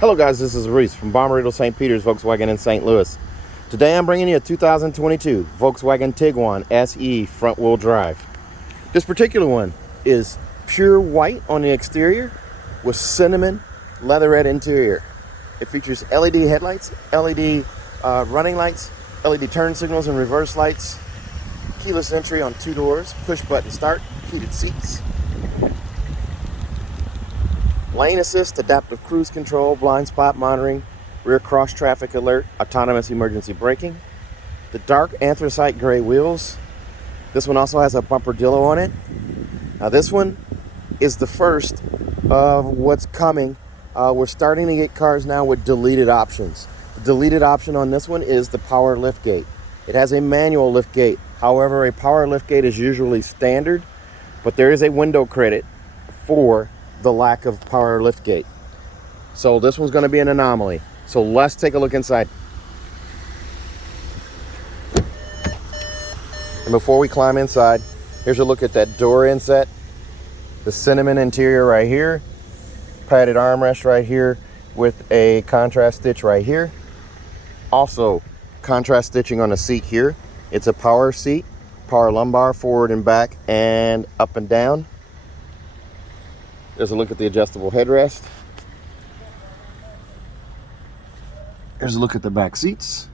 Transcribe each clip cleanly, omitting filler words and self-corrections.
Hello guys, this is Reese from Bommarito St. Peter's Volkswagen in St. Louis. Today I'm bringing you a 2022 Volkswagen Tiguan SE front-wheel drive. This particular one is pure white on the exterior with cinnamon leatherette interior. It features LED headlights, LED running lights, LED turn signals and reverse lights, keyless entry on 2 doors, push button start, heated seats, lane assist, adaptive cruise control, blind spot monitoring, rear cross traffic alert, autonomous emergency braking, the dark anthracite gray wheels. This one also has a bumper-dillo on it. Now this one is the first of what's coming. We're starting to get cars now with deleted options. The deleted option on this one is the power liftgate. It has a manual liftgate. However, a power liftgate is usually standard, but there is a window credit for the lack of power liftgate. So this one's going to be an anomaly. So let's take a look inside. And before we climb inside, here's a look at that door inset. The cinnamon interior right here. Padded armrest right here with a contrast stitch right here. Also, contrast stitching on the seat here. It's a power seat, power lumbar, forward and back, and up and down. There's a look at the adjustable headrest. Here's a look at the back seats.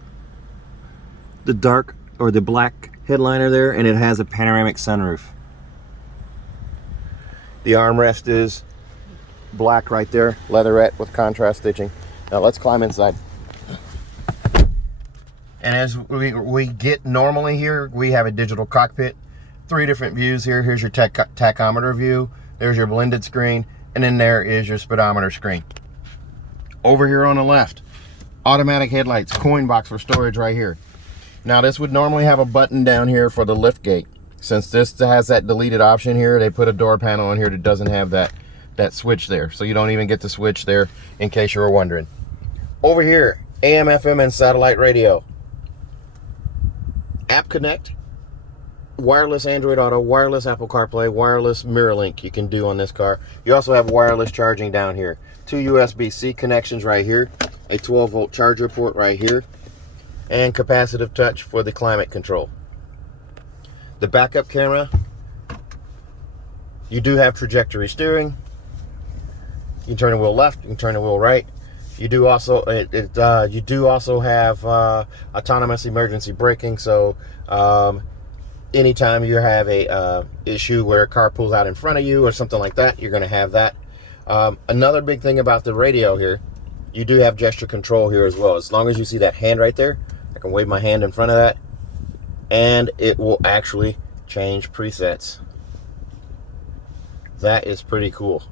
The dark or the black headliner there, and it has a panoramic sunroof. The armrest is black right there, leatherette with contrast stitching. Now let's climb inside. And as we get normally here, we have a digital cockpit. 3 different views here. Here's your tachometer view. There's your blended screen, and then there is your speedometer screen. Over here on the left, automatic headlights, coin box for storage right here. Now this would normally have a button down here for the lift gate. Since this has that deleted option here, they put a door panel on here that doesn't have that switch there. So you don't even get the switch there, in case you were wondering. Over here, AM, FM, and satellite radio. App Connect. Wireless Android Auto, wireless Apple CarPlay, wireless MirrorLink you can do on this car. You also have wireless charging down here. 2 USB-C connections right here, a 12-volt charger port right here, and capacitive touch for the climate control. The backup camera, you do have trajectory steering. You can turn the wheel left, you can turn the wheel right. You do also have autonomous emergency braking, so anytime you have a issue where a car pulls out in front of you or something like that, you're going to have that. Another big thing about the radio here, you do have gesture control here as well. As long as you see that hand right there, I can wave my hand in front of that, and it will actually change presets. That is pretty cool.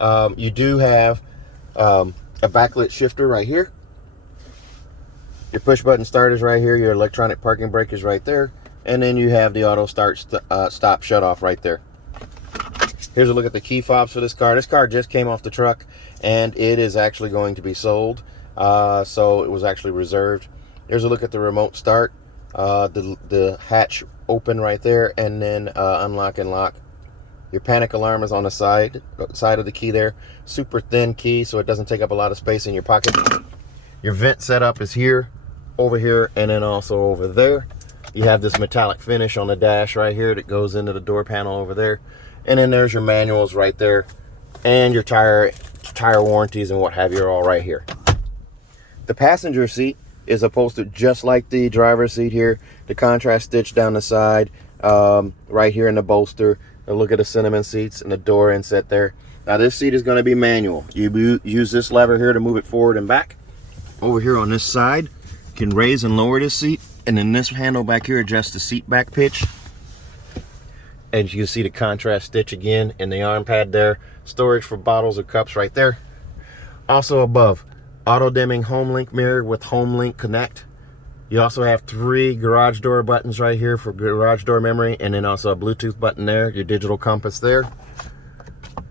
You do have a backlit shifter right here. Your push button start is right here. Your electronic parking brake is right there. And then you have the auto start, stop, shut off right there. Here's a look at the key fobs for this car. This car just came off the truck, and it is actually going to be sold. So it was actually reserved. Here's a look at the remote start. The hatch open right there, and then unlock and lock. Your panic alarm is on the side of the key there. Super thin key, so it doesn't take up a lot of space in your pocket. Your vent setup is here, over here, and then also over there. You have this metallic finish on the dash right here that goes into the door panel over there. And then there's your manuals right there. And your tire warranties and what have you are all right here. The passenger seat is upholstered just like the driver's seat here. The contrast stitch down the side, right here in the bolster. A look at the cinnamon seats and the door inset there. Now this seat is going to be manual. You use this lever here to move it forward and back. Over here on this side, you can raise and lower this seat. And then this handle back here adjusts the seat back pitch. And you can see the contrast stitch again in the arm pad there. Storage for bottles or cups right there. Also above, auto dimming home link mirror with home link connect. You also have 3 garage door buttons right here for garage door memory, and then also a Bluetooth button there, your digital compass there.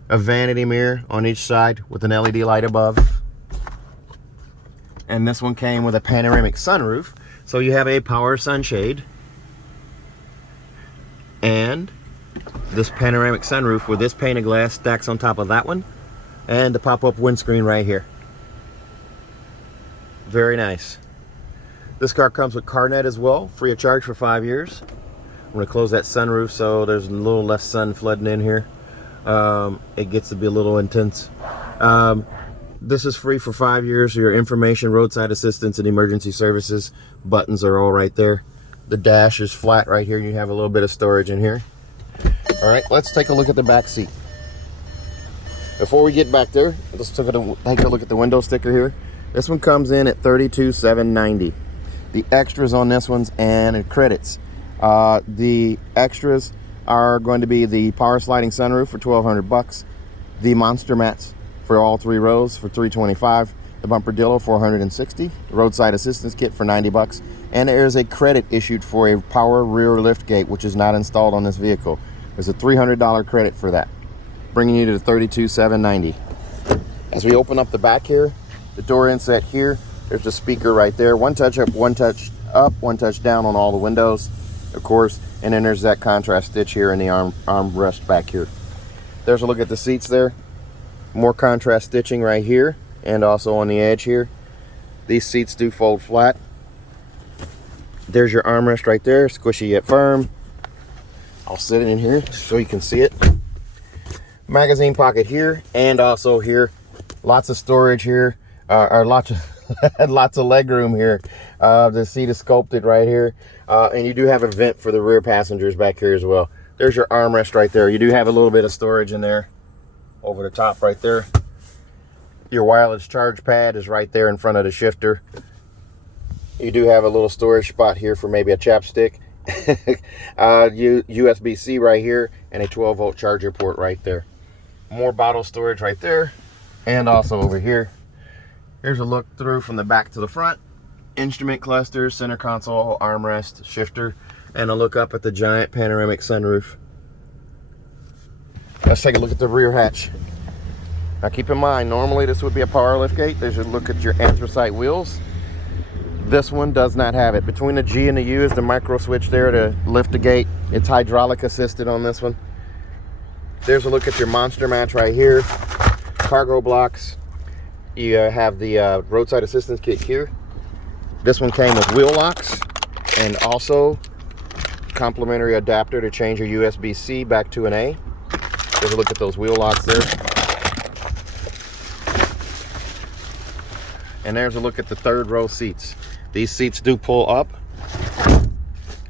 A vanity mirror on each side with an LED light above. And this one came with a panoramic sunroof. So you have a power sunshade and this panoramic sunroof with this pane of glass stacks on top of that one, and the pop-up windscreen right here. Very nice. This car comes with CarNet as well, free of charge for 5 years. I'm going to close that sunroof so there's a little less sun flooding in here. It gets to be a little intense. This is free for 5 years. Your information, roadside assistance, and emergency services buttons are all right there. The dash is flat right here. You have a little bit of storage in here. All right, let's take a look at the back seat. Before we get back there, let's take a look at the window sticker here. This one comes in at $32,790. The extras on this one's and credits. The extras are going to be the power sliding sunroof for $1,200, the monster mats for all 3 rows for $325, the bumper dillo $460, the roadside assistance kit for $90, and there is a credit issued for a power rear lift gate, which is not installed on this vehicle. There's a $300 credit for that, bringing you to $32,790. As we open up the back here, the door inset here, there's a speaker right there. One touch up, one touch down on all the windows, of course, and then there's that contrast stitch here in the armrest back here. There's a look at the seats there. More contrast stitching right here and also on the edge here. These seats do fold flat. There's your armrest right there, squishy yet firm. I'll sit it in here so you can see it. Magazine pocket here and also here. Lots of storage here, or lots of leg room here. The seat is sculpted right here, and you do have a vent for the rear passengers back here as well. There's your armrest right there. You do have a little bit of storage in there over the top right there. Your wireless charge pad is right there in front of the shifter. You do have a little storage spot here for maybe a chapstick. USB-C right here and a 12-volt charger port right there. More bottle storage right there and also over here. Here's a look through from the back to the front. Instrument cluster, center console, armrest, shifter, and a look up at the giant panoramic sunroof. Let's take a look at the rear hatch. Now keep in mind, normally this would be a power lift gate. There's a look at your anthracite wheels. This one does not have it. Between the G and the U is the micro switch there to lift the gate. It's hydraulic assisted on this one. There's a look at your monster mats right here. Cargo blocks. You have the roadside assistance kit here. This one came with wheel locks and also complimentary adapter to change your USB-C back to an A. There's a look at those wheel locks there. And there's a look at the 3rd row seats. These seats do pull up,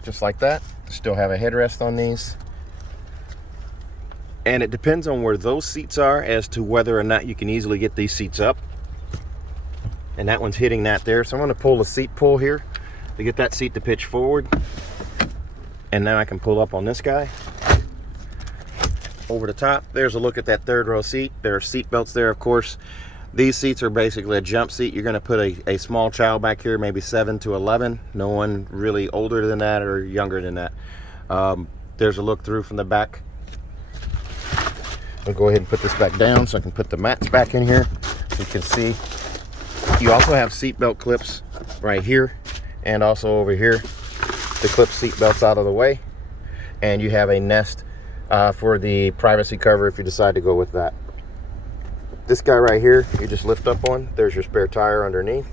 just like that. Still have a headrest on these. And it depends on where those seats are as to whether or not you can easily get these seats up. And that one's hitting that there. So I'm gonna pull the seat pull here to get that seat to pitch forward. And now I can pull up on this guy. Over the top, there's a look at that 3rd row seat. There are seat belts there, of course. These seats are basically a jump seat. You're going to put a small child back here, maybe 7 to 11. No one really older than that or younger than that. There's a look through from the back. I'll go ahead and put this back down so I can put the mats back in here. You can see you also have seat belt clips right here and also over here to clip seat belts out of the way. And you have a nest for the privacy cover if you decide to go with that. This guy right here, you just lift up on. There's your spare tire underneath.